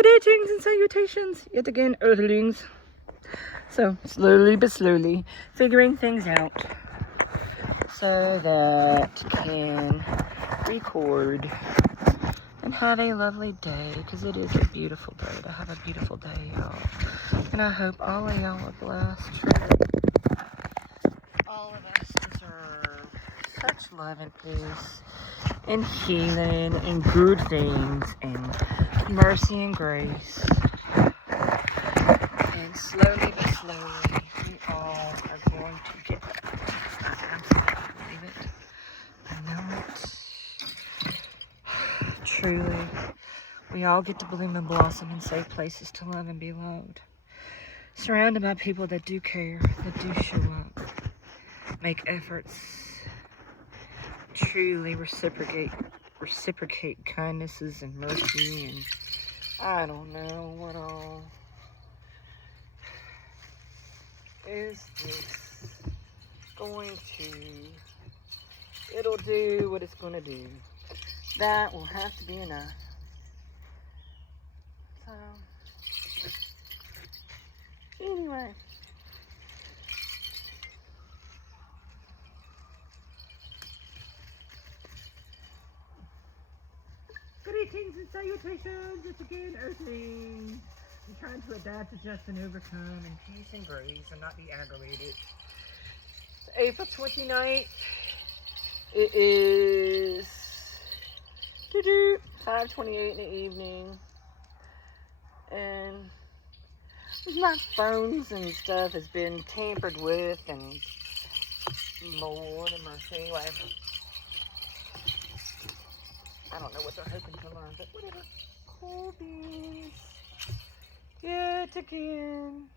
Greetings and salutations, yet again, Earthlings. So, slowly but slowly, figuring things out so that can record and have a lovely day, because it is a beautiful day to have a beautiful day, y'all. And I hope all of y'all are blessed. Truly, all of us deserve such love and peace and healing and good things and mercy and grace. And slowly but slowly, we all are going to get that. I absolutely believe it. I know it. Truly, we all get to bloom and blossom in safe places to love and be loved. Surrounded by people that do care, that do show up, make efforts, truly reciprocate kindnesses and mercy and I don't know what all. Is this going to, it'll do what it's going to do. That will have to be enough. So, anyway. Greetings and salutations, it's again Earthlings. I'm trying to adapt, adjust, and overcome in peace and grace and not be aggravated. It's April 29th. It is 5:28 in the evening. And my phones and stuff has been tampered with and Lord and mercy. Anyway, I don't know what they're hoping to learn, but whatever. Cool beans. Yet again.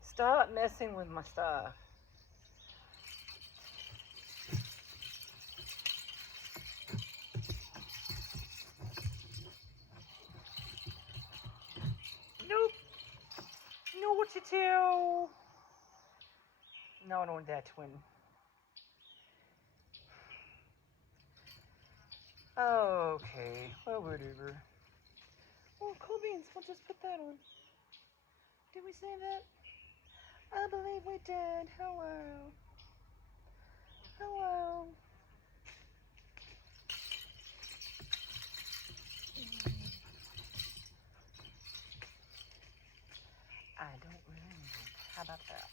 Stop messing with my stuff. Nope. Know what you tell. No, I don't want that twin. Okay, well, whatever. Well, cool beans, we'll just put that on. Did we say that? I believe we did. Hello. Hello. I don't really know. How about that?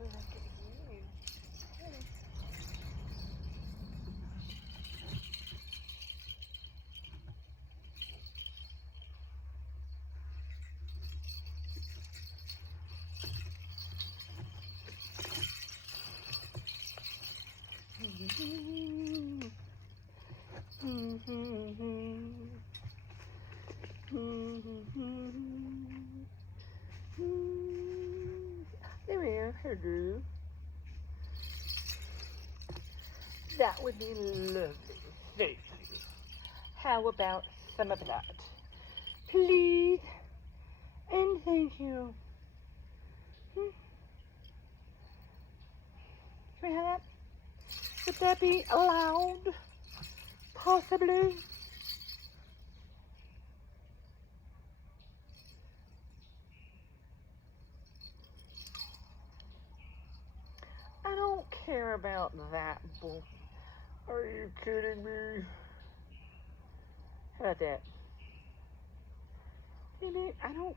Look at you. Hey. There we are, hello. That would be lovely. Very pretty. How about some of that? Please and thank you. Can we have that? Would that be allowed? Possibly? I don't care about that bull. Are you kidding me? How about that? I don't.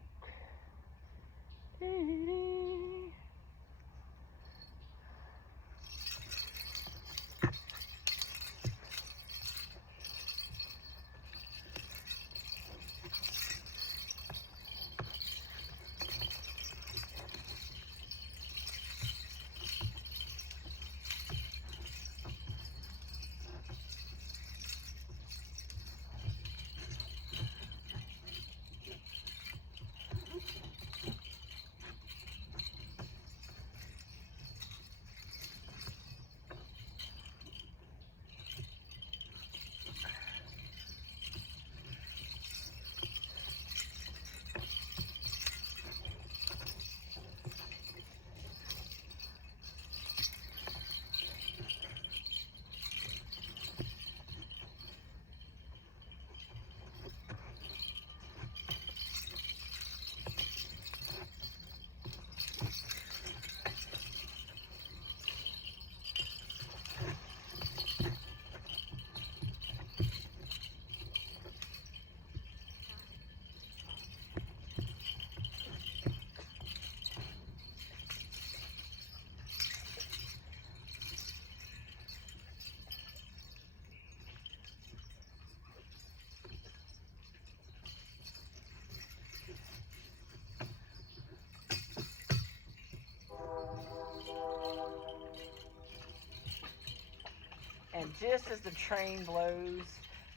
just as the train blows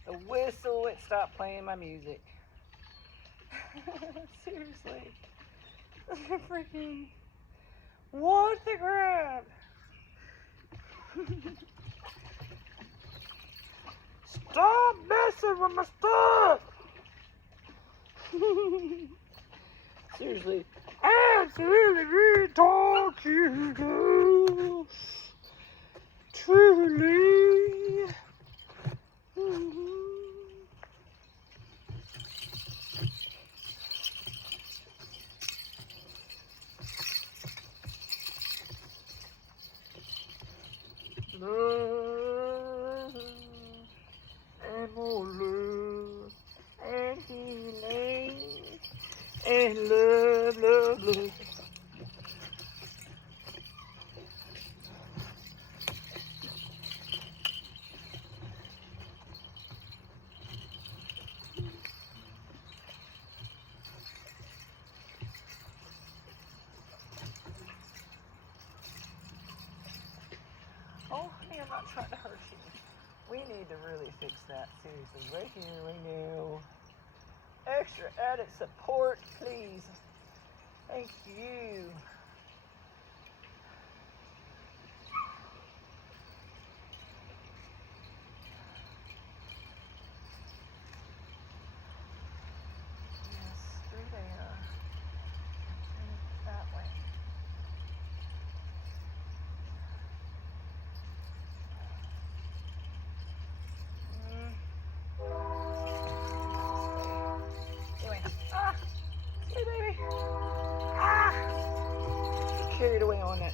the whistle, it stopped playing my music. Seriously. Freaking. What the crap? Stop messing with my stuff! Seriously. Absolutely retarded. Truly. Love and more love and healing and love, love, love. Oh, honey, I'm not trying to hurt you. We need to really fix that, seriously. Right here, right now. Extra added support, please. Thank you. Yes, through there. And that way. Anyway. Ah! Hey, baby. Ah! Get carried away on that.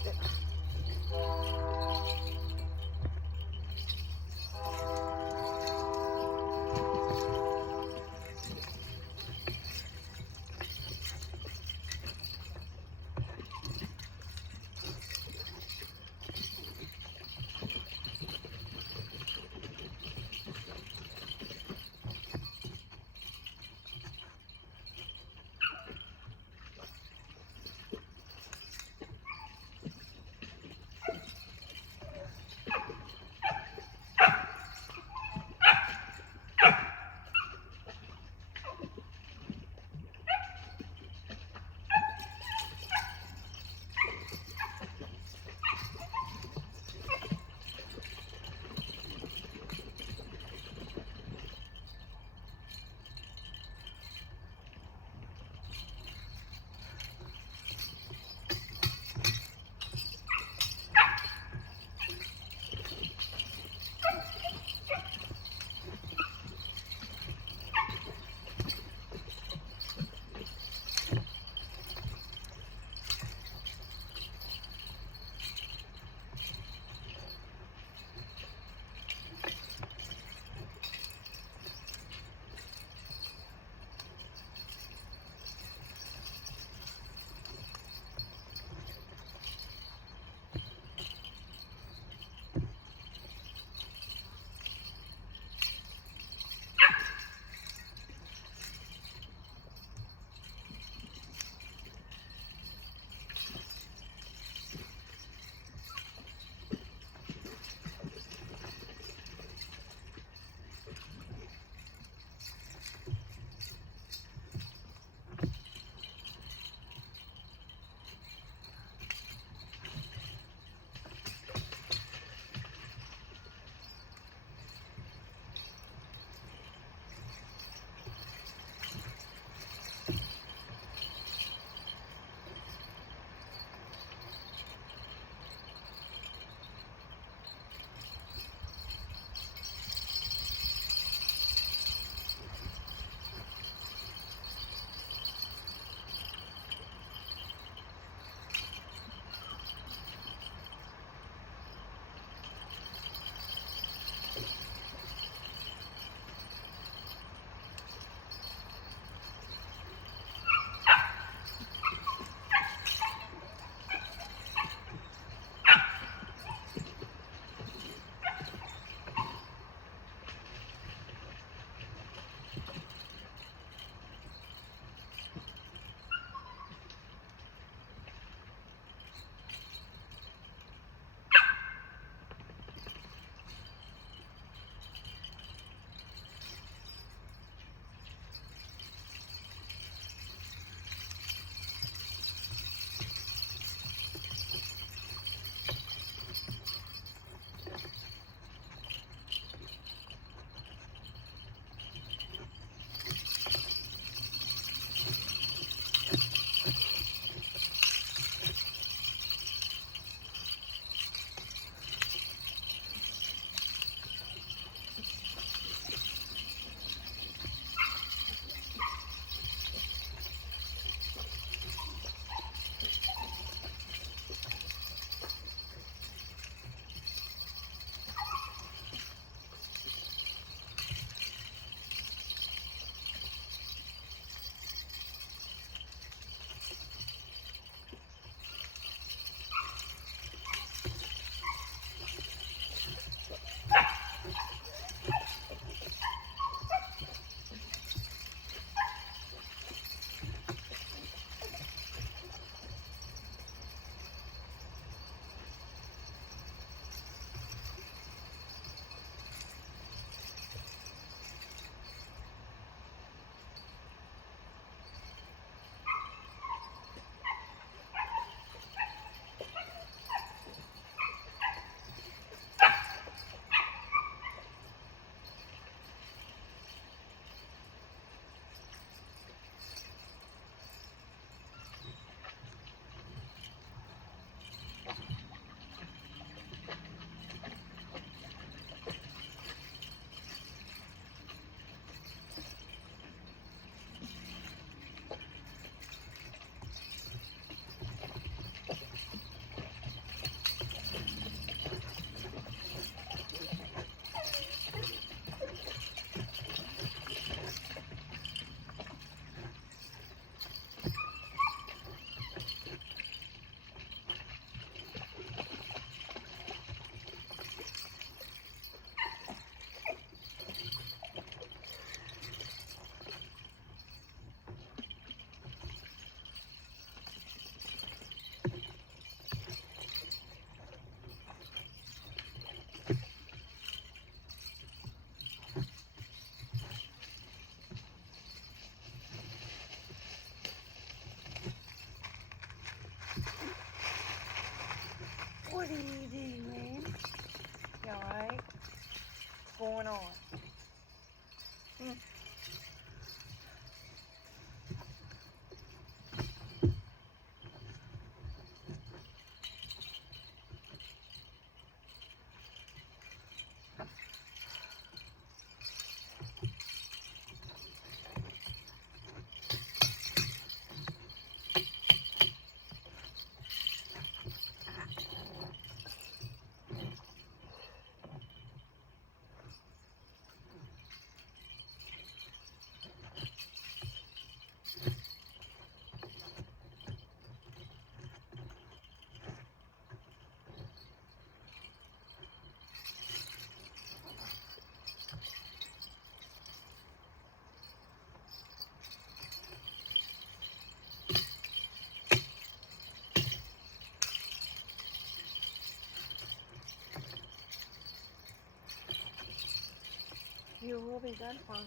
will be done, Father.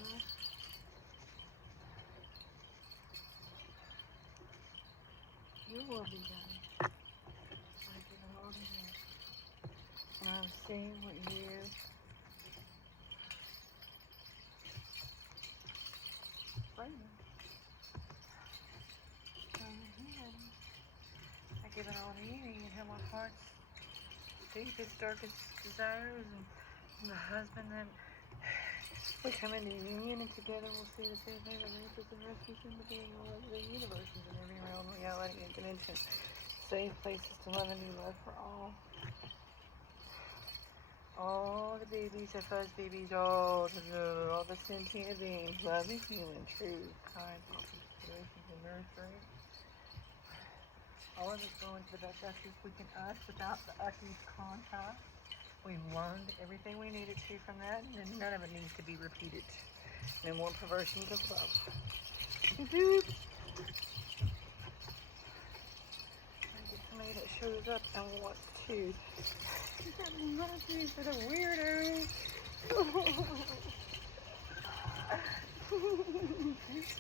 You will be done. I give it all to you. And I'm seeing what you bring. I give it all to you. You know my heart's deepest, darkest desires, and the husband that we come into union, and together we'll see the same thing that leads us and rescues into being all over the universes and every realm, reality, and dimension. Safe places to love and be loved for all. All the babies are fuzz babies, all the sentient beings, loving, human, true, kind, awesome situations, and nurturing. All of us going to the best actors we can act without the actors contact. We've learned everything we needed to from that, and none of it needs to be repeated. No more perversions of love. Boop. I get somebody that shows up and wants to love me for the weirdo.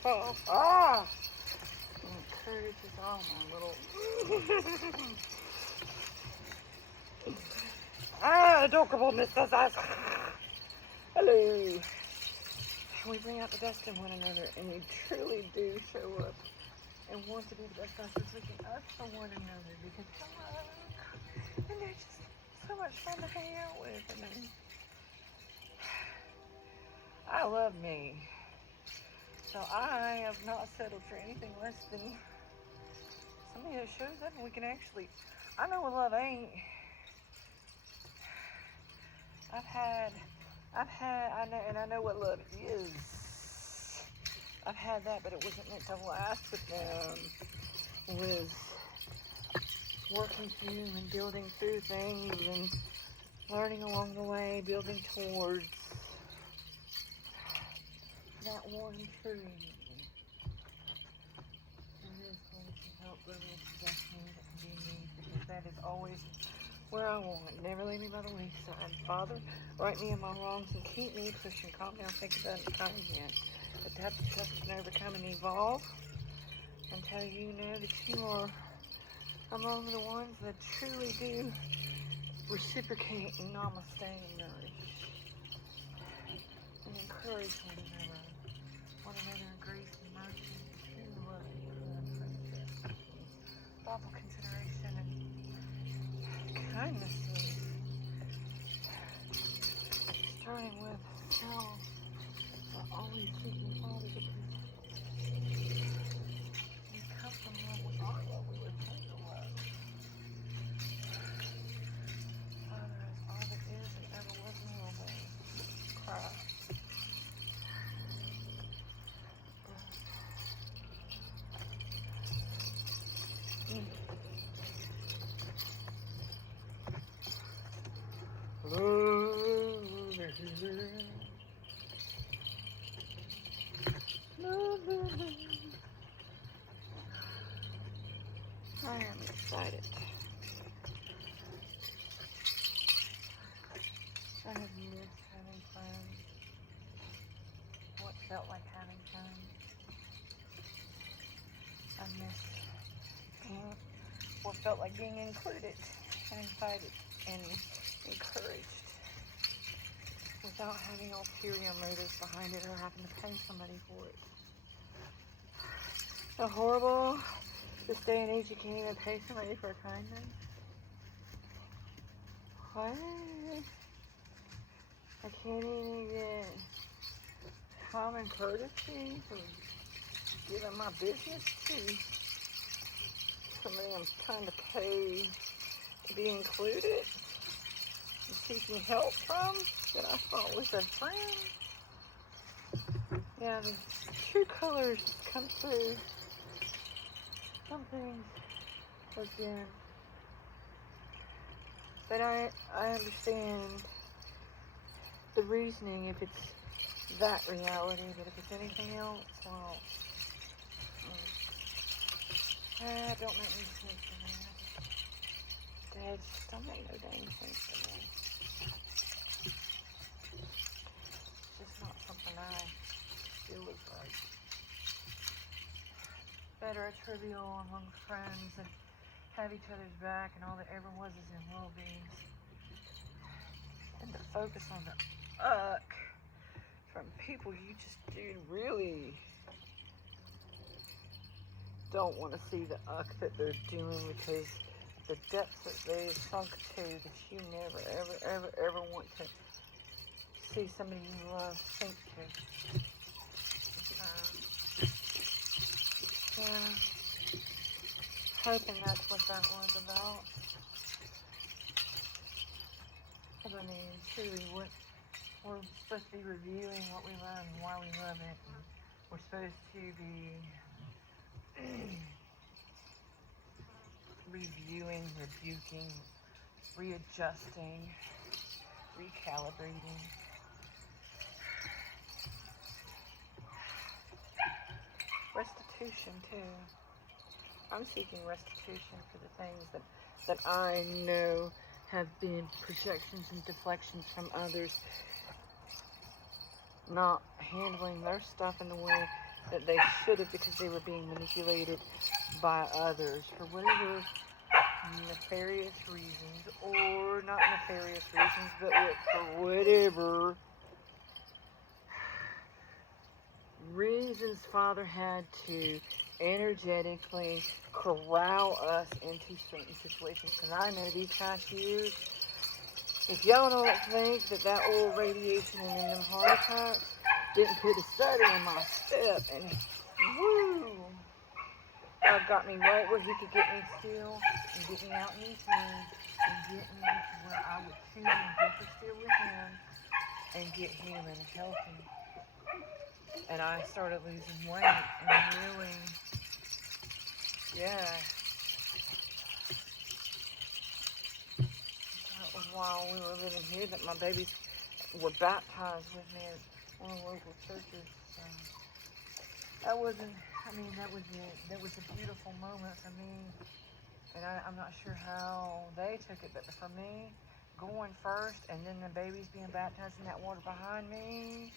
Oh, ah! Encourages all my little. Adorable Mrs. S. Hello. We bring out the best in one another, and we truly do show up and want to be the best us we can us for one another, because hello, and they're just so much fun to hang out with. And I love me, so I have not settled for anything less than somebody that shows up and we can actually. I know what love ain't. I know what love is. I've had that, but it wasn't meant to last with them. It was working through and building through things and learning along the way, building towards that one true union. It is going to help grow into destiny that can be me, because that is always where I want. Never leave me by the wayside. Father, right me in my wrongs and keep me pushing. Calm down, think about it, time again. Adapt, trust, and overcome and evolve until you know that you are among the ones that truly do reciprocate and namaste and nourish and encourage one another in grace and mercy and true love and friendship, thoughtful consideration and kindness. Starting with how we're always seeking Father's approval. We come from love with our love, we return to love. Father is all that is and ever was and will be. Cry. I am excited. I have missed having fun. What felt like having fun. I missed what felt like being included and invited and encouraged without having ulterior motives behind it or having to pay somebody for it. So horrible. This day and age, you can't even pay somebody for kindness. What? I can't even get common courtesy for giving my business to somebody I'm trying to pay to be included and seeking help from that I thought was a friend. Yeah, the true colors come through. Some things again, but I understand the reasoning if it's that reality, but if it's anything else, well, don't make me sense to me. Dad, just don't make no dang sense to me. It's just not something I feel is right. Better a trivial among friends and have each other's back, and all that ever was is in world beings. And to focus on the uck from people you just really don't want to see the uck that they're doing, because the depths that they've sunk to that you never, ever want to see somebody you love sink to. Yeah. Hoping that's what that was about. Because I mean, truly, we're supposed to be reviewing what we love and why we love it. And we're supposed to be reviewing, rebuking, readjusting, recalibrating. Restitution too. I'm seeking restitution for the things that I know have been projections and deflections from others, not handling their stuff in the way that they should have, because they were being manipulated by others for whatever nefarious reasons, or not nefarious reasons, but for whatever reasons Father had to energetically corral us into certain situations. Because I know these past years, if y'all don't think that oil radiation and them heart attacks didn't put a study in my step, and woo, God got me right where he could get me still and get me out in these rooms and get me to where I would tune and deeper still with him and get healing and healthy. And I started losing weight and really, yeah. That was while we were living here that my babies were baptized with me at one of the local churches. So that wasn't, I mean, that was it. That was a beautiful moment for me. And I'm not sure how they took it, but for me, going first and then the babies being baptized in that water behind me,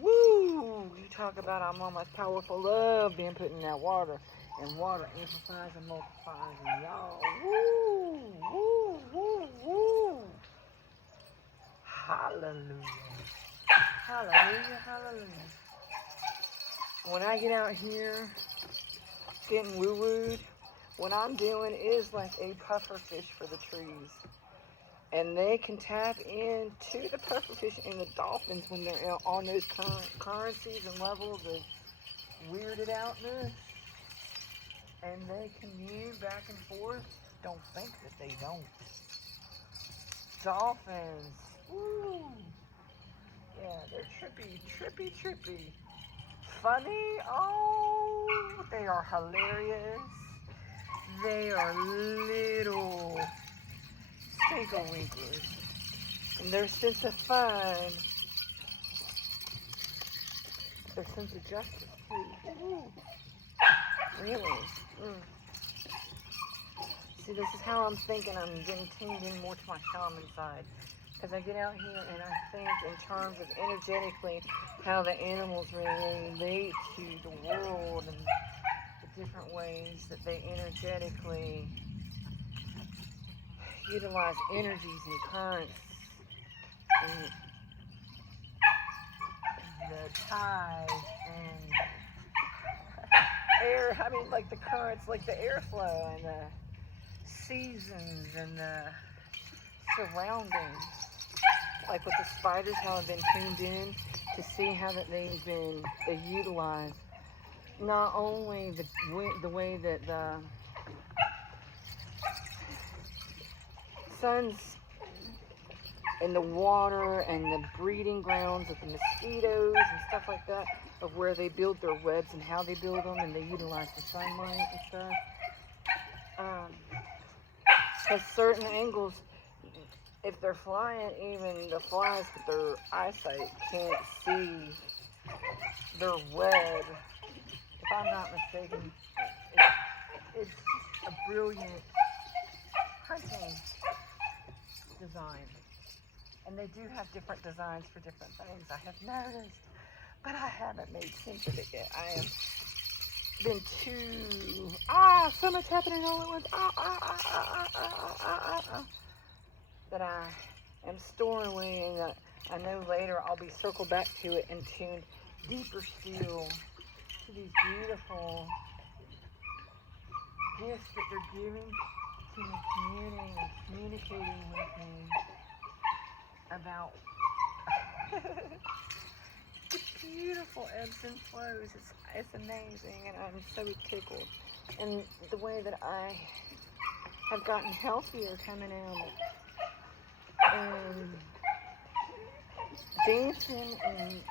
woo! You talk about our mama's powerful love being put in that water. And water amplifies and multiplies. And y'all, woo! Woo! Woo! Woo! Hallelujah. Hallelujah. Hallelujah. When I get out here getting woo-wooed, what I'm doing is like a puffer fish for the trees. And they can tap into the pufferfish and the dolphins when they're on those currencies and levels of weirded outness. And they commune back and forth. Don't think that they don't. Dolphins. Woo. Yeah, they're trippy. Funny. Oh, they are hilarious. They are little winklers. And their sense of fun, their sense of justice too. Ooh. Really? See, this is how I'm thinking. I'm getting tuned in more to my shaman side. Because I get out here and I think in terms of energetically how the animals relate to the world and the different ways that they energetically utilize energies and currents and the tide and air, I mean like the currents, like the airflow and the seasons and the surroundings. Like with the spiders, how I've been tuned in to see how that they utilize not only the way that the sun's in the water and the breeding grounds of the mosquitoes and stuff like that, of where they build their webs and how they build them, and they utilize the sunlight and stuff. Because certain angles, if they're flying, even the flies with their eyesight can't see their web. If I'm not mistaken, it's a brilliant hunting design. And they do have different designs for different things, I have noticed. but I haven't made sense of it yet. I have been too, so much happening all at once, that I am storing away, and I know later I'll be circled back to it and tuned deeper still to these beautiful gifts that they're giving to me, communing and communicating with me about the beautiful ebbs and flows. It's amazing, and I'm so tickled. And the way that I have gotten healthier coming out and dancing, and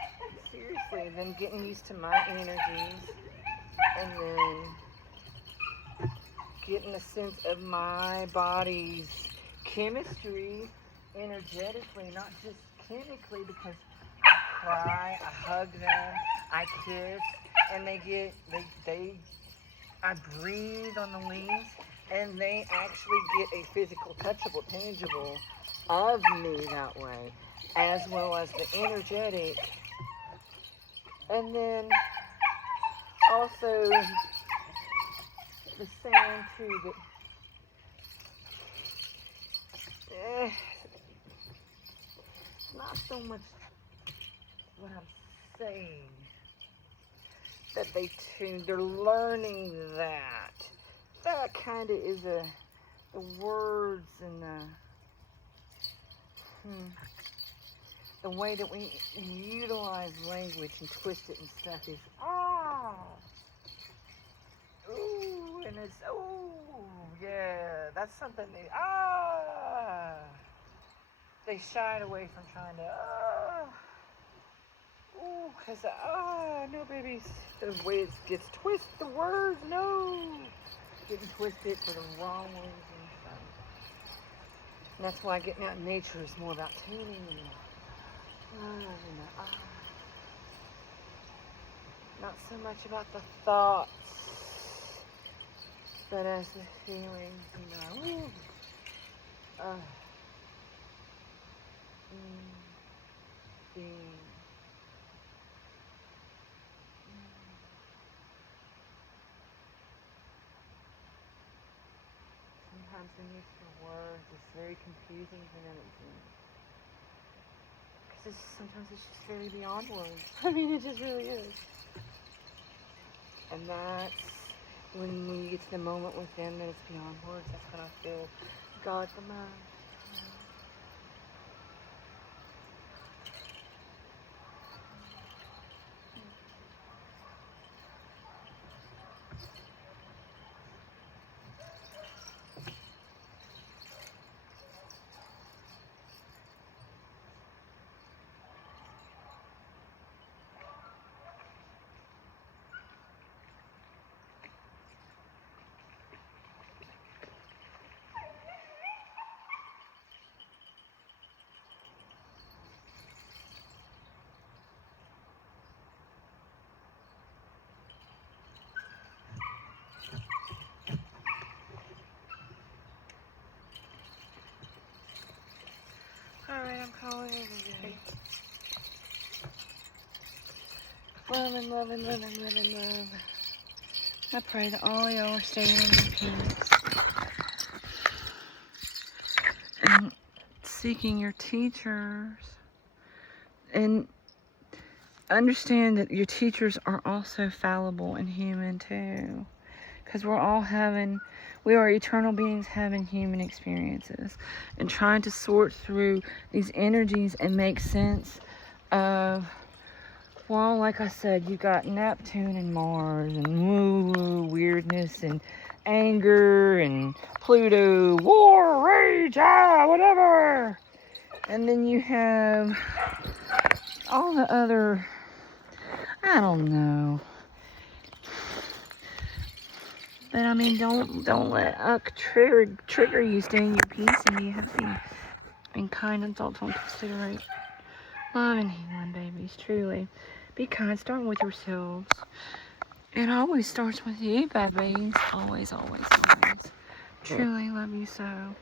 seriously, then getting used to my energies, and then getting a sense of my body's chemistry energetically, not just chemically, because I cry, I hug them, I kiss, and I breathe on the leaves, and they actually get a physical, touchable, tangible of me that way, as well as the energetic. And then also the sand too, that not so much what I'm saying, that they're learning that kind of is the words and the way that we utilize language and twist it and stuff is ooh, and it's yeah, that's something they shied away from trying to because no, babies, the way it gets twisted, the word, no, getting twisted for the wrong reasons. And that's why getting out in nature is more about tuning and not so much about the thoughts, but as the feelings, being. Sometimes when you use the words, it's very confusing to them. Because sometimes it's just very beyond words. I mean, it just really is. And that's when we get to the moment with them that it's beyond words. That's when I feel God the most. Alright, I'm calling it a day. Love. I pray that all y'all are staying in your peace and seeking your teachers, and understand that your teachers are also fallible and human too, because we are eternal beings having human experiences and trying to sort through these energies and make sense of, well, like I said, you got Neptune and Mars and woo weirdness and anger and Pluto, war, rage, whatever. And then you have all the other, I don't know. But I mean, don't let trigger you. Stay in your peace and be happy and kind adults. Don't considerate. Love and healing, babies. Truly, be kind. Starting with yourselves. It always starts with you, babies. Always. Truly love you so.